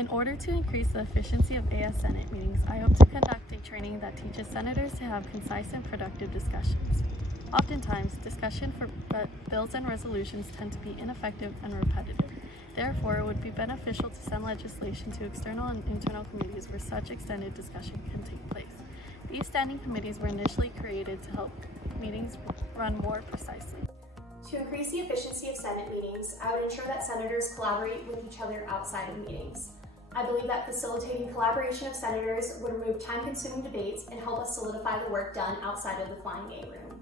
In order to increase the efficiency of AS Senate meetings, I hope to conduct a training that teaches senators to have concise and productive discussions. Oftentimes, discussion for bills and resolutions tend to be ineffective and repetitive. Therefore, it would be beneficial to send legislation to external and internal committees where such extended discussion can take place. These standing committees were initially created to help meetings run more precisely. To increase the efficiency of Senate meetings, I would ensure that senators collaborate with each other outside of meetings. I believe that facilitating collaboration of senators would remove time-consuming debates and help us solidify the work done outside of the flying game room.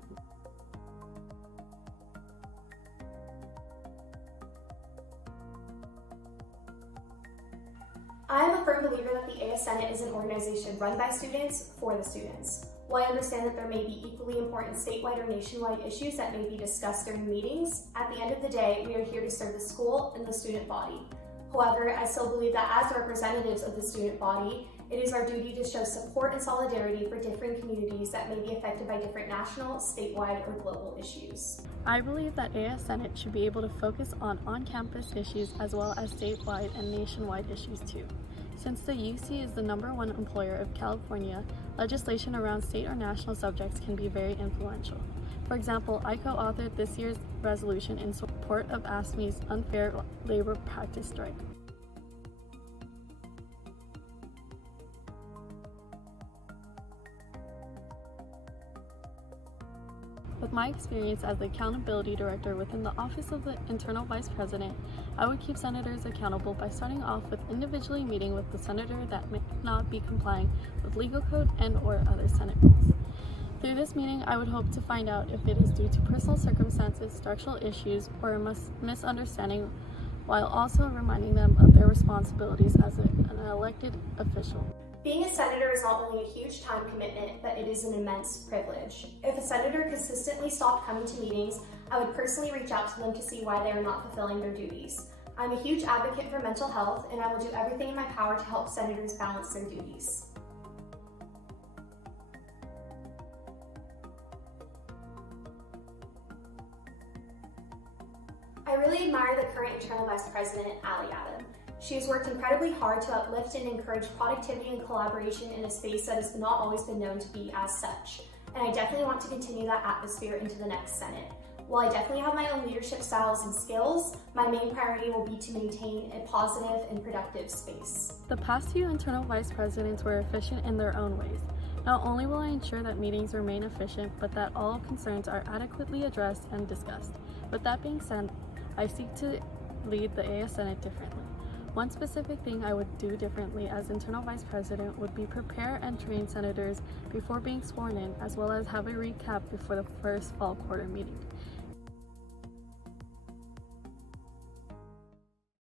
I am a firm believer that the AS Senate is an organization run by students for the students. While I understand that there may be equally important statewide or nationwide issues that may be discussed during meetings, at the end of the day, we are here to serve the school and the student body. However, I still believe that as representatives of the student body, it is our duty to show support and solidarity for different communities that may be affected by different national, statewide, or global issues. I believe that AS Senate should be able to focus on-campus issues as well as statewide and nationwide issues too. Since the UC is the #1 employer of California, legislation around state or national subjects can be very influential. For example, I co-authored this year's resolution in support of ASME's unfair labor practice strike. With my experience as the accountability director within the Office of the Internal Vice President, I would keep senators accountable by starting off with individually meeting with the senator that may not be complying with legal code and/or other Senate rules. Through this meeting, I would hope to find out if it is due to personal circumstances, structural issues, or a misunderstanding, while also reminding them of their responsibilities as an elected official. Being a senator is not only a huge time commitment, but it is an immense privilege. If a senator consistently stopped coming to meetings, I would personally reach out to them to see why they are not fulfilling their duties. I'm a huge advocate for mental health, and I will do everything in my power to help senators balance their duties. I really admire the current Internal Vice President, Ali Adam. She has worked incredibly hard to uplift and encourage productivity and collaboration in a space that has not always been known to be as such. And I definitely want to continue that atmosphere into the next Senate. While I definitely have my own leadership styles and skills, my main priority will be to maintain a positive and productive space. The past few internal vice presidents were efficient in their own ways. Not only will I ensure that meetings remain efficient, but that all concerns are adequately addressed and discussed. With that being said, I seek to lead the AS Senate differently. One specific thing I would do differently as internal vice president would be prepare and train senators before being sworn in, as well as have a recap before the first fall quarter meeting.